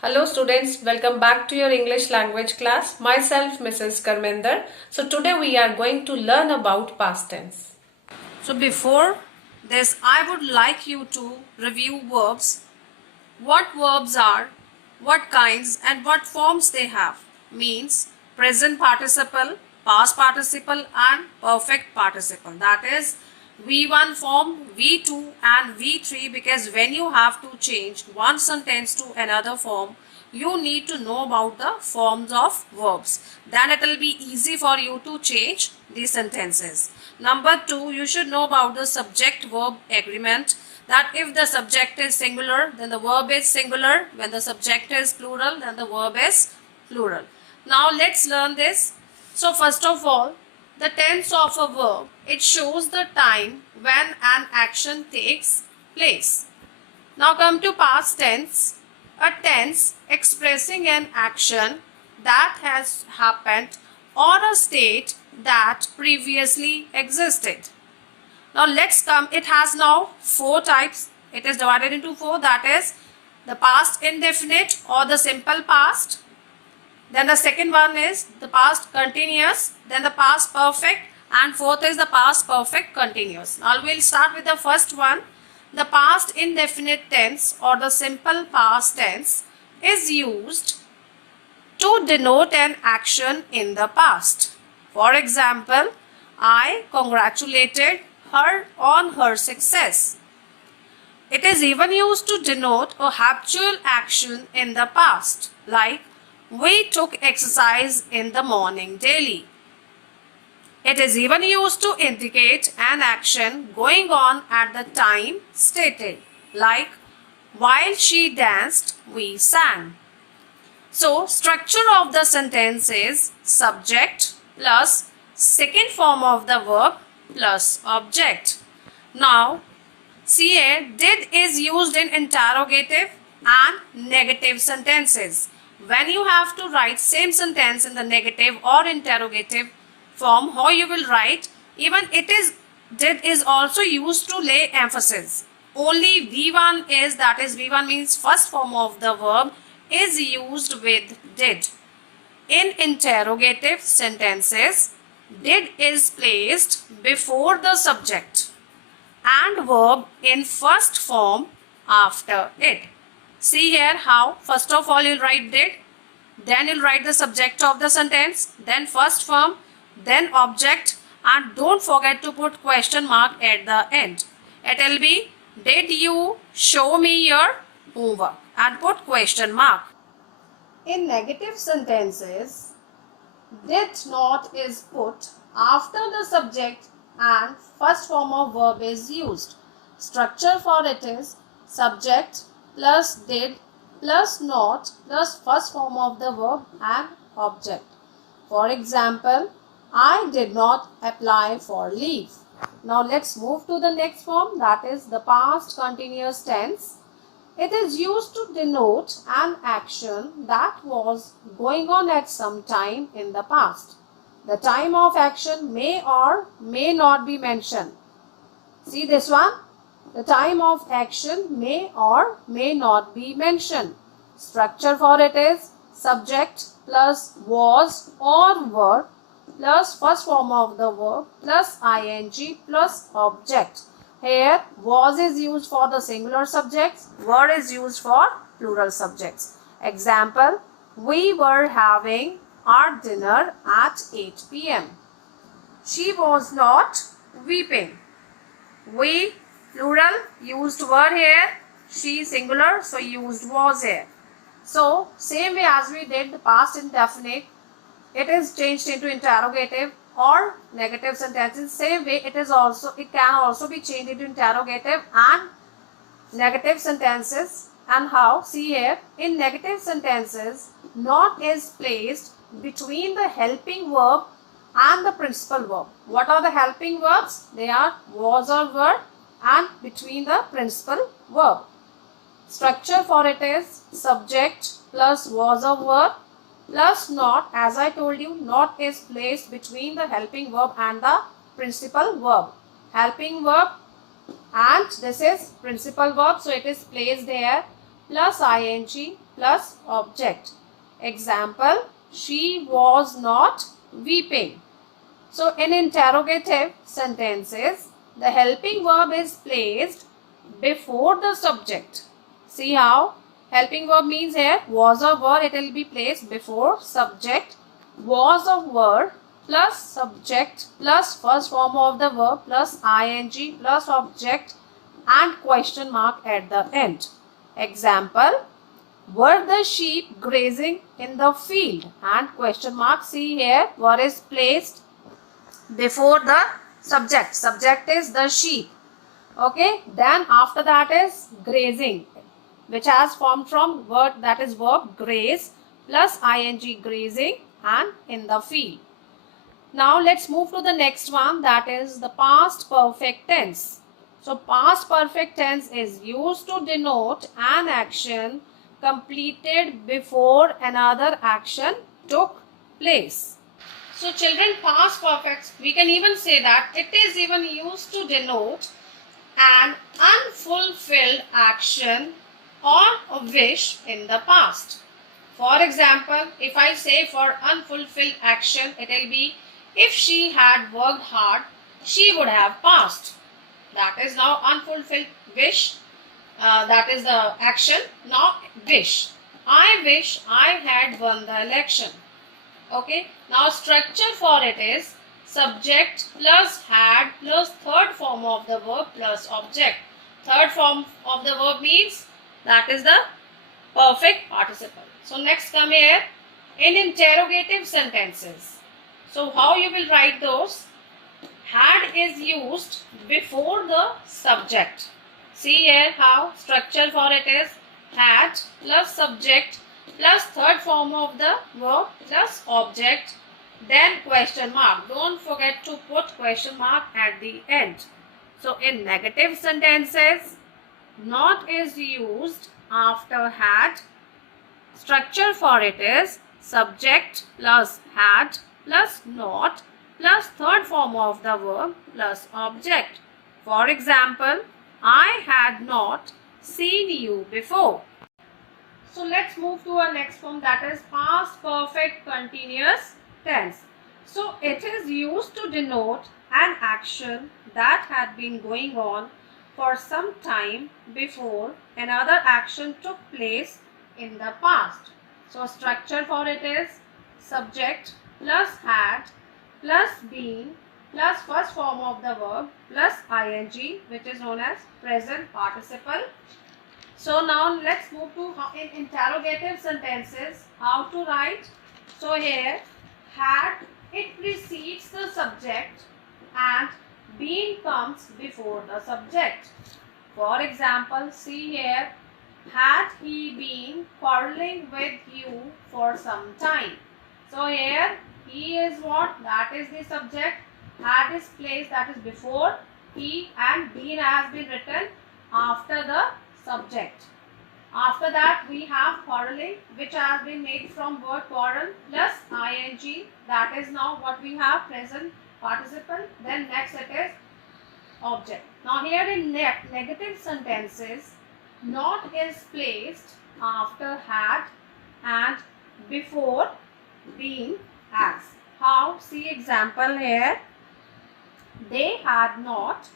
Hello students, welcome back to your English language class. Myself Mrs. Karmender. So today we are going to learn about past tense. So before this I would like you to review verbs. What verbs are, what kinds and what forms they have. Means present participle, past participle and perfect participle. That is V1 form, V2 and V3, because when you have to change one sentence to another form, you need to know about the forms of verbs. Then it will be easy for you to change these sentences. Number 2, you should know about the subject-verb agreement, that if the subject is singular, then the verb is singular. When the subject is plural, then the verb is plural. Now let's learn this. So first of all, the tense of a verb, it shows the time when an action takes place. Now come to past tense. A tense expressing an action that has happened or a state that previously existed. Now let's come, it has now 4 types. It is divided into 4, that is the past indefinite or the simple past. Then the second one is the past continuous, then the past perfect, and fourth is the past perfect continuous. Now we'll start with the first one. The past indefinite tense or the simple past tense is used to denote an action in the past. For example, I congratulated her on her success. It is even used to denote a habitual action in the past, like we took exercise in the morning daily. It is even used to indicate an action going on at the time stated, like while she danced, we sang. So, structure of the sentence is subject plus second form of the verb plus object. Now, see here, did is used in interrogative and negative sentences. When you have to write same sentence in the negative or interrogative form, how you will write, even it is did is also used to lay emphasis. Only V1 is, that is V1 means first form of the verb, is used with did. In interrogative sentences, did is placed before the subject and verb in first form after it. See here how first of all you'll write did, then you'll write the subject of the sentence, then first form, then object, and don't forget to put question mark at the end. It will be did you show me your homework and put question mark. In negative sentences, did not is put after the subject and first form of verb is used. Structure for it is subject plus did plus not plus first form of the verb and object. For example, I did not apply for leave. Now let's move to the next form, that is the past continuous tense. It is used to denote an action that was going on at some time in the past. The time of action may or may not be mentioned. See this one? The time of action may or may not be mentioned. Structure for it is subject plus was or were plus first form of the verb plus ing plus object. Here was is used for the singular subjects, were is used for plural subjects. Example, we were having our dinner at 8 p.m. She was not weeping. We plural used were here, she singular, so used was here. So same way as we did the past indefinite, it is changed into interrogative or negative sentences. Same way it can also be changed into interrogative and negative sentences. And how? See here, in negative sentences, not is placed between the helping verb and the principal verb. What are the helping verbs? They are was or were and between the principal verb. Structure for it is subject plus was or were plus not. As I told you, not is placed between the helping verb and the principal verb. Helping verb and this is principal verb, so it is placed there plus ing plus object. Example, she was not weeping. So in interrogative sentences, the helping verb is placed before the subject. See how helping verb means here was a word, it will be placed before subject, was a word plus subject plus first form of the verb plus ing plus object and question mark at the end. Example, were the sheep grazing in the field? And question mark, see here, were is placed before the subject. Subject is the sheep. Okay, then after that is grazing, which has formed from word, that is verb graze plus ing, grazing, and in the field. Now let's move to the next one, that is the past perfect tense. So past perfect tense is used to denote an action completed before another action took place. So children, past perfect, we can even say that it is even used to denote an unfulfilled action or a wish in the past. For example, if I say for unfulfilled action, it will be if she had worked hard, she would have passed. That is now unfulfilled wish. That is the action. Now wish. I wish I had won the election. Okay. Now structure for it is subject plus had plus third form of the verb plus object. Third form of the verb means that is the perfect participle. So next come here in interrogative sentences. So how you will write those? Had is used before the subject. See here how structure for it is had plus subject plus third form of the verb plus object, then question mark. Don't forget to put question mark at the end. So in negative sentences, not is used after had. Structure for it is subject plus had plus not plus third form of the verb plus object. For example, I had not seen you before. So let's move to our next form, that is past perfect continuous tense. So it is used to denote an action that had been going on for some time before another action took place in the past. So structure for it is subject plus had plus been plus first form of the verb plus ing, which is known as present participle. So now let's move to in interrogative sentences how to write. So here had, it precedes the subject and been comes before the subject. For example, see here, had he been quarreling with you for some time. So here he is what? That is the subject. Had is placed, that is before he, and been has been written after the subject. After that we have quarreling, which has been made from word quarrel plus ing. That is now what we have, present participle. Then next it is object. Now here in negative sentences, not is placed after had and before been has. How? See example here. They had not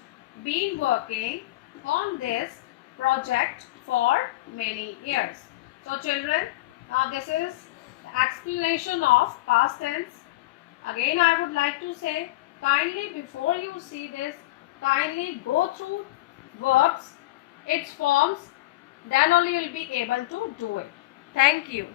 been working on this project for many years. So children, this is the explanation of past tense. Again I would like to say, kindly before you see this, kindly go through verbs, its forms, then only you will be able to do it. Thank you.